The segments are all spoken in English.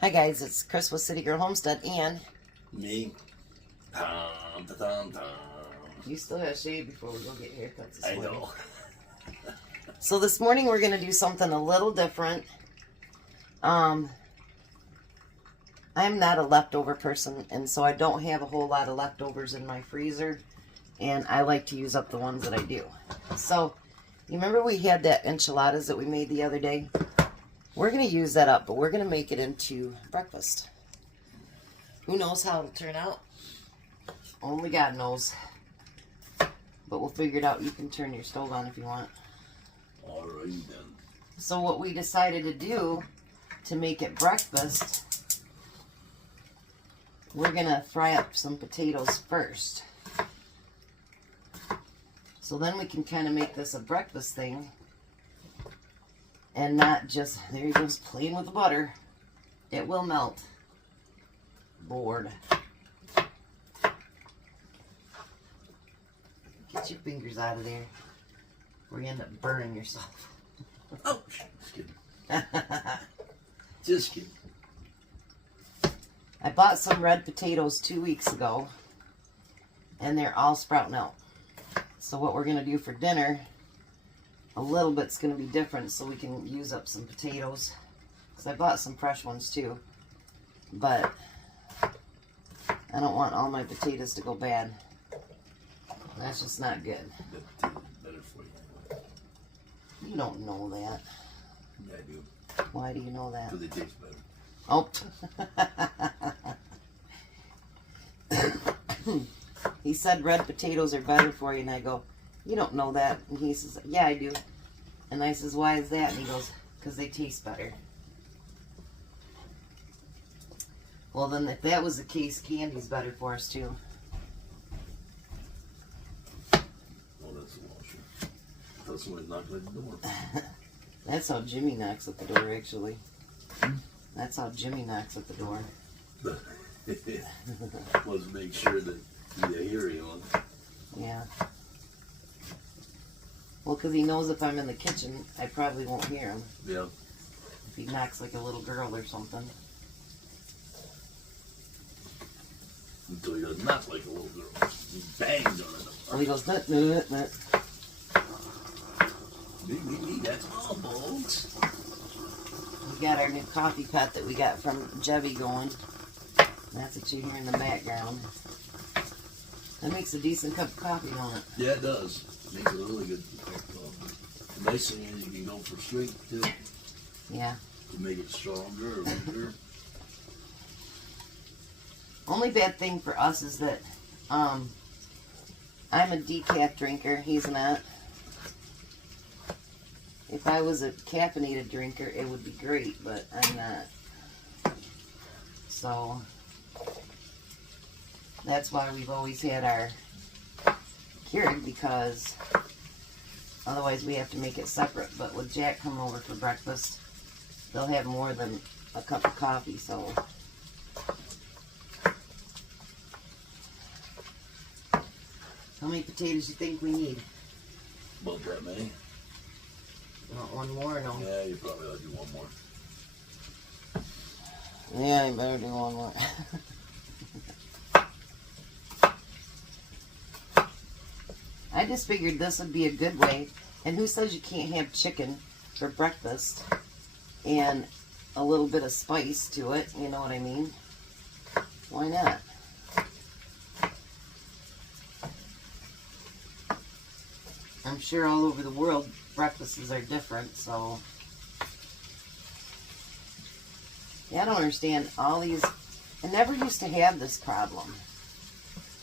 Hi guys, it's Chris with City Girl Homestead and me. Tom, tom, tom. you still have shade before we go get haircuts this I morning. know. So this morning we're going to do something a little different. I'm not a leftover person, and so I don't have a whole lot of leftovers in my freezer, and I like to use up the ones that I do. So you remember we had that enchiladas that we made the other day? We're going to use that up, but we're going to make it into breakfast. Who knows how it'll turn out? Only God knows. But we'll figure it out. You can turn your stove on if you want. Alright then. So what we decided to do to make it breakfast, we're going to fry up some potatoes first. So then we can kind of make this a breakfast thing. And not just, there he goes, playing with the butter. It will melt. Lord. Get your fingers out of there, or you end up burning yourself. Oh, just kidding. Just kidding. I bought some red potatoes 2 weeks ago, and they're all sprouting out. So what we're going to do for dinner, a little bit's going to be different so we can use up some potatoes. Because I bought some fresh ones too. But I don't want all my potatoes to go bad. That's just not good. That tastes better for you. You don't know that. Yeah, I do. Why do you know that? Because they taste better. Oh. He said red potatoes are better for you, and I go, you don't know that. And he says, yeah, I do. And I says, why is that? And he goes, because they taste better. Well, then if that was the case, candy's better for us too. Oh, that's the washer. I thought somebody knocked at the door. That's how Jimmy knocks at the door, actually. That's how Jimmy knocks at the door. Was to make sure that you hear him. Yeah. Well, because he knows if I'm in the kitchen, I probably won't hear him. Yeah. If he knocks like a little girl or something. Until he does not like a little girl. He bangs on it. Well, he goes, nut, nut, nut. Me, that's all, folks. We got our new coffee pot that we got from Jevy going. That's what you hear in the background. That makes a decent cup of coffee on it. Yeah, it does. Makes it a really good cup of coffee. The nice thing is you can go for strength too. Yeah. To make it stronger or weaker. Only bad thing for us is that I'm a decaf drinker. He's not. If I was a caffeinated drinker, it would be great, but I'm not. So that's why we've always had our Keurig, because otherwise we have to make it separate. But with Jack coming over for breakfast, they'll have more than a cup of coffee, so. How many potatoes do you think we need? About that many? Want one more or no? Yeah, you probably ought to do one more. Yeah, you better do one more. I just figured this would be a good way. And who says you can't have chicken for breakfast and a little bit of spice to it? You know what I mean? Why not? I'm sure all over the world breakfasts are different, so. Yeah, I don't understand all these. I never used to have this problem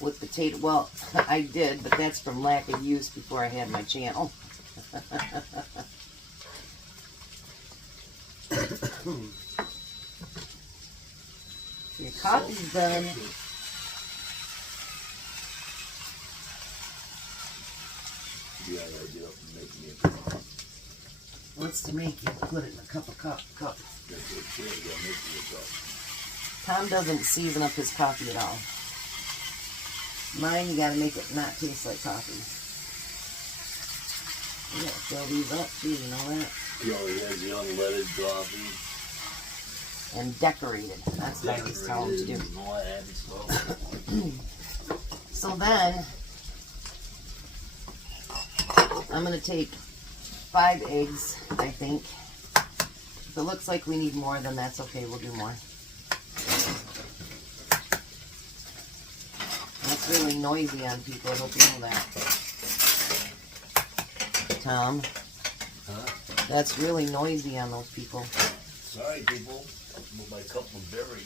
with potato. Well, I did, but that's from lack of use before I had my channel. Your coffee's done. Yeah, I get up and make me a cup. What's to make you put it in a cup of cup? That's what you gotta make me a cup. Tom doesn't season up his coffee at all. Mine, you gotta make it not taste like coffee. You gotta fill these up too, you know that? He only has the unleaded coffee. and decorated. That's what I always tell them to do. And all that happy stuff. So then, I'm going to take 5 eggs, I think. If it looks like we need more, then that's okay. We'll do more. That's really noisy on people. I hope you know that. Tom, Huh? that's really noisy on those people. Sorry, people. My cup was buried.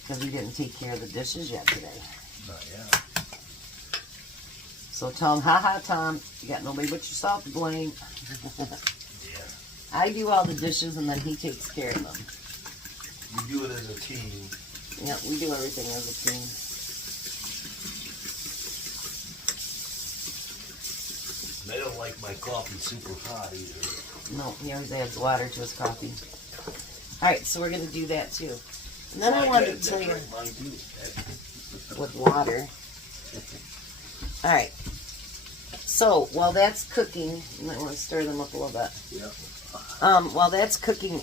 Because we didn't take care of the dishes yet today. Not yet. So tell him, haha, Tom, you got nobody but yourself to blame. Yeah. I do all the dishes and then he takes care of them. You do it as a team. Yep, we do everything as a team. They don't like my coffee super hot either. No, he always adds water to his coffee. Alright, so we're going to do that too. And then I Mine wanted did- to tell you that's right, mine too. with water. Alright. So, while that's cooking, you might want to stir them up a little bit. Yeah. While that's cooking,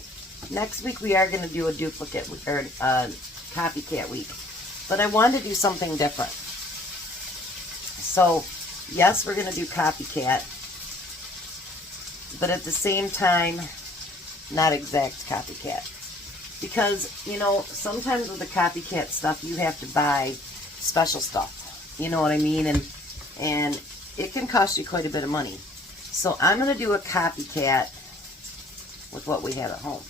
next week we are going to do a duplicate or copycat week. But I wanted to do something different. So, yes, we're going to do copycat. But at the same time, not exact copycat. Because, you know, sometimes with the copycat stuff, you have to buy special stuff. You know what I mean? And it can cost you quite a bit of money. So I'm going to do a copycat with what we have at home.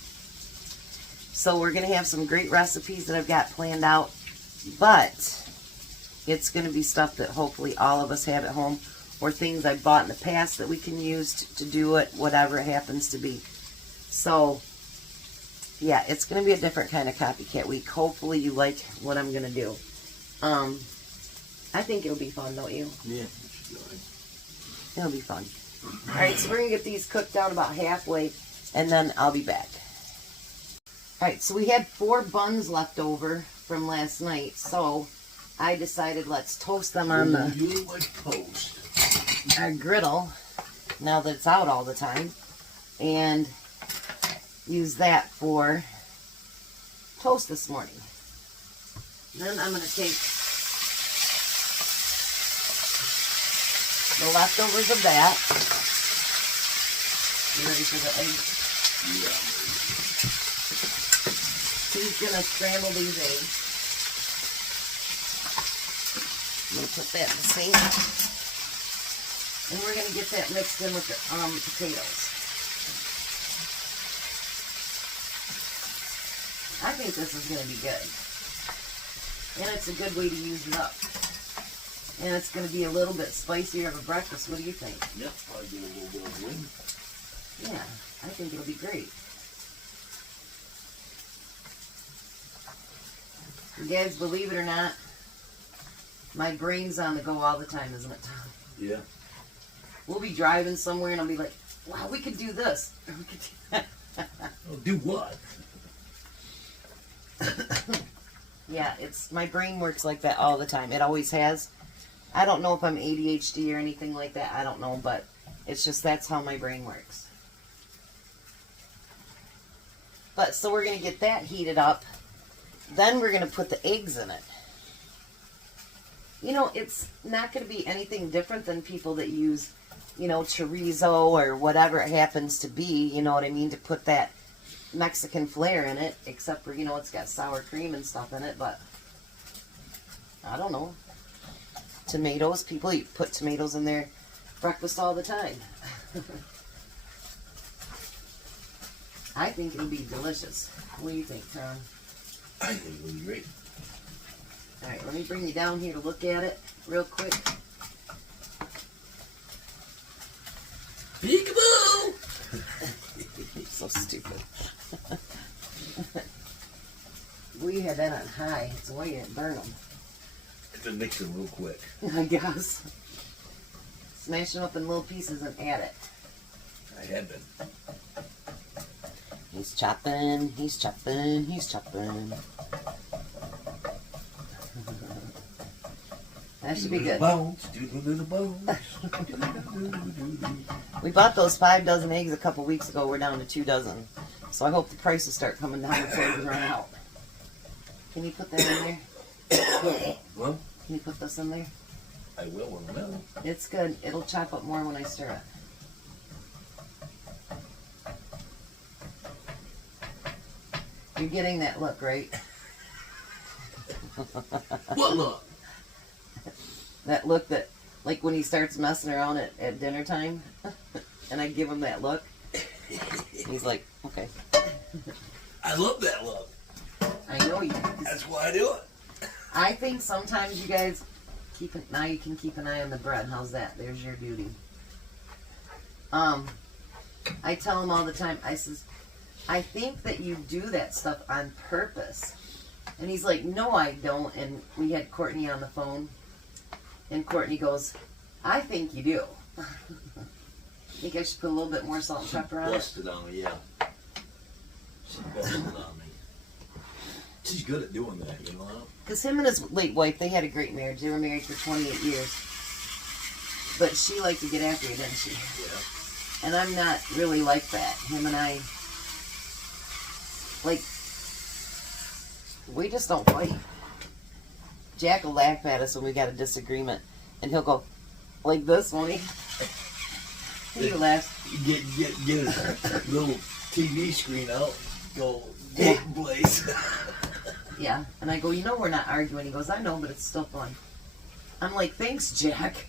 So we're going to have some great recipes that I've got planned out. But it's going to be stuff that hopefully all of us have at home. Or things I bought in the past that we can use to do it, whatever it happens to be. So, yeah, it's going to be a different kind of copycat week. Hopefully you like what I'm going to do. I think it'll be fun, don't you? Yeah. It'll be fun. Alright, so we're going to get these cooked down about halfway, and then I'll be back. Alright, so we had 4 buns left over from last night, so I decided let's toast them on the You like toast. our griddle, now that it's out all the time, and use that for toast this morning. Then I'm going to take the leftovers of that. You ready for the eggs? Yeah. He's going to scramble these eggs. I'm going to put that in the sink. And we're going to get that mixed in with the potatoes. I think this is going to be good. And it's a good way to use it up. And it's going to be a little bit spicier of a breakfast. What do you think? Yep. Probably get a little bit of wind. Yeah, I think it'll be great. You guys, believe it or not, my brain's on the go all the time, isn't it, Tom? Yeah. We'll be driving somewhere and I'll be like, wow, we could do this. Or we could do that. Oh, do what? Yeah, my brain works like that all the time. It always has. I don't know if I'm ADHD or anything like that. I don't know, but it's just that's how my brain works. But so we're going to get that heated up. Then we're going to put the eggs in it. You know, it's not going to be anything different than people that use, you know, chorizo or whatever it happens to be, you know what I mean, to put that Mexican flair in it, except for, you know, it's got sour cream and stuff in it, but I don't know. Tomatoes, people put tomatoes in their breakfast all the time. I think it'll be delicious. What do you think, Tom? I think it'll be great. Alright, let me bring you down here to look at it real quick. Peekaboo! So stupid. We had that on high, so why you didn't burn them? I've been mixing real quick. I guess. Smash them up in little pieces and add it. I have been. He's chopping, he's chopping, he's chopping. That should be good. Bones, do the bones. We bought those 5 dozen eggs a couple weeks ago. We're down to 2 dozen. So I hope the prices start coming down before we run out. Can you put that in there? Well, Can you put this in there? I will in a minute. It's good. It'll chop up more when I stir it. You're getting that look, right? What look? That look that, like when he starts messing around at dinner time, and I give him that look, he's like, okay. I love that look. I know you. That's why I do it. I think sometimes you guys now you can keep an eye on the bread. How's that? There's your duty. I tell him all the time, I says, I think that you do that stuff on purpose. And he's like, no, I don't. And we had Courtney on the phone. And Courtney goes, I think you do. Think I should put a little bit more salt and pepper on it? Busted on me, yeah. She busted on me. She's good at doing that, you know? Because him and his late wife, they had a great marriage. They were married for 28 years. But she liked to get after you, didn't she? Yeah. And I'm not really like that. Him and I, like, we just don't fight. Jack will laugh at us when we got a disagreement. And he'll go, like this, won't he? He laughs. Get a little TV screen out, go, Blaze. Yeah. And I go, you know we're not arguing. He goes, I know, but it's still fun. I'm like, thanks, Jack.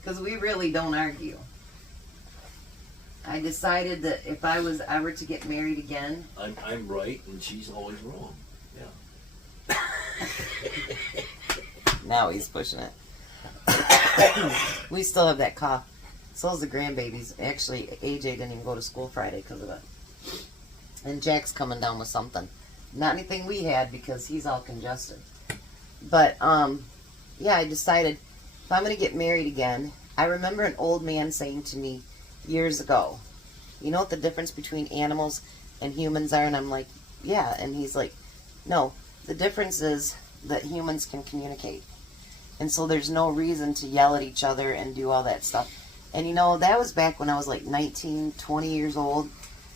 Because we really don't argue. I decided that if I was ever to get married again, I'm right and she's always wrong. Yeah. now he's pushing it. We still have that cough. So does the grandbabies. Actually, AJ didn't even go to school Friday because of it. And Jack's coming down with something. Not anything we had because he's all congested. But, yeah, I decided if I'm going to get married again, I remember an old man saying to me years ago, you know what the difference between animals and humans are? And I'm like, yeah. And he's like, no, the difference is that humans can communicate. And so there's no reason to yell at each other and do all that stuff. And, you know, that was back when I was like 19, 20 years old.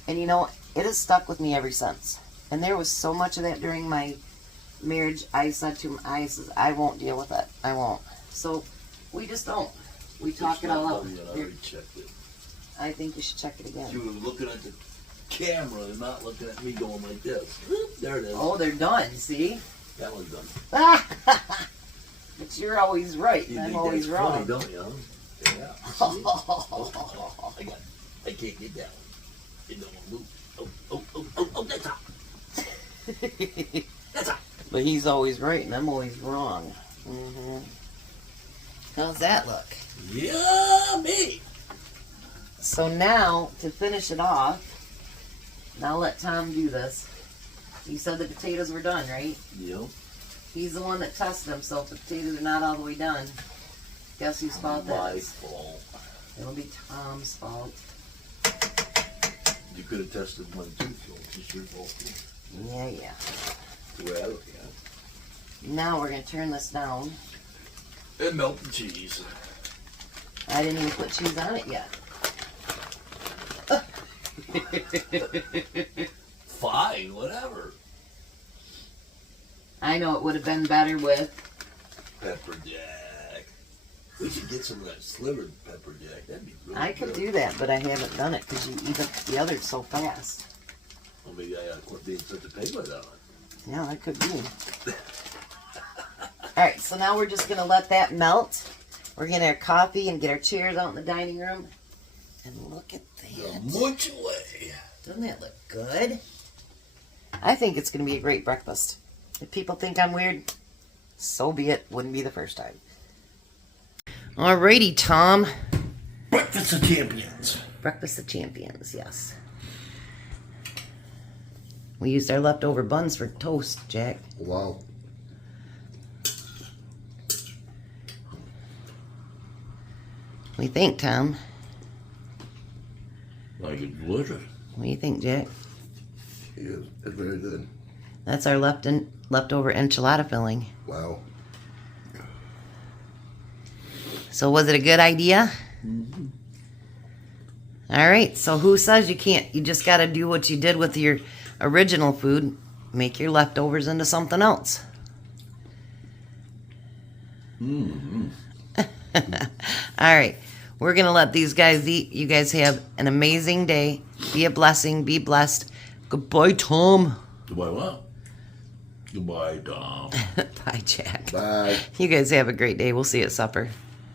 And, you know, it has stuck with me ever since. And there was so much of that during my marriage. I said to him, I won't deal with it. I won't. So we just don't. We talk it all out. I already checked it. I think you should check it again. You were looking at the camera and not looking at me going like this. Whoop, there it is. Oh, they're done, see? That one's done. But you're always right. You I'm think always that's wrong. funny, don't you? Huh? Yeah. Oh, I can't get that one. It don't move. Oh, that's up. That's up. But he's always right and I'm always wrong. Mm-hmm. How's that look? Yummy. So now, to finish it off, and I'll let Tom do this. You said the potatoes were done, right? Yep. He's the one that tested them, so if the potatoes are not all the way done, guess whose fault that My is? fault. It'll be Tom's fault. You could have tested one too, so it's your fault too. Yeah. The way I look at it. Now we're going to turn this down. And melt the cheese. I didn't even put cheese on it yet. Fine, whatever. I know it would have been better with. Pepper jack. We should get some of that slivered pepper jack. That'd be really I could good. do that, but I haven't done it because you eat up the others so fast. Well, maybe I ought to quit being such a piglet on it. Yeah, that could be. Alright, so now we're just going to let that melt. We're going to get our coffee and get our chairs out in the dining room. And look at that. Munch away. Doesn't that look good? I think it's going to be a great breakfast. If people think I'm weird, so be it. Wouldn't be the first time. Alrighty, Tom. Breakfast of champions. Breakfast of champions, yes. We used our leftover buns for toast, Jack. Wow. What do you think, Tom? Like it's delicious. What do you think, Jack? It's very good. That's our leftover enchilada filling. Wow. So was it a good idea? Mm-hmm. All right, so who says you can't? You just got to do what you did with your original food. Make your leftovers into something else. All right, we're going to let these guys eat. You guys have an amazing day. Be a blessing. Be blessed. Goodbye, Tom. Goodbye, what? Goodbye, Tom. Bye, Jack. Bye. You guys have a great day. We'll see you at supper.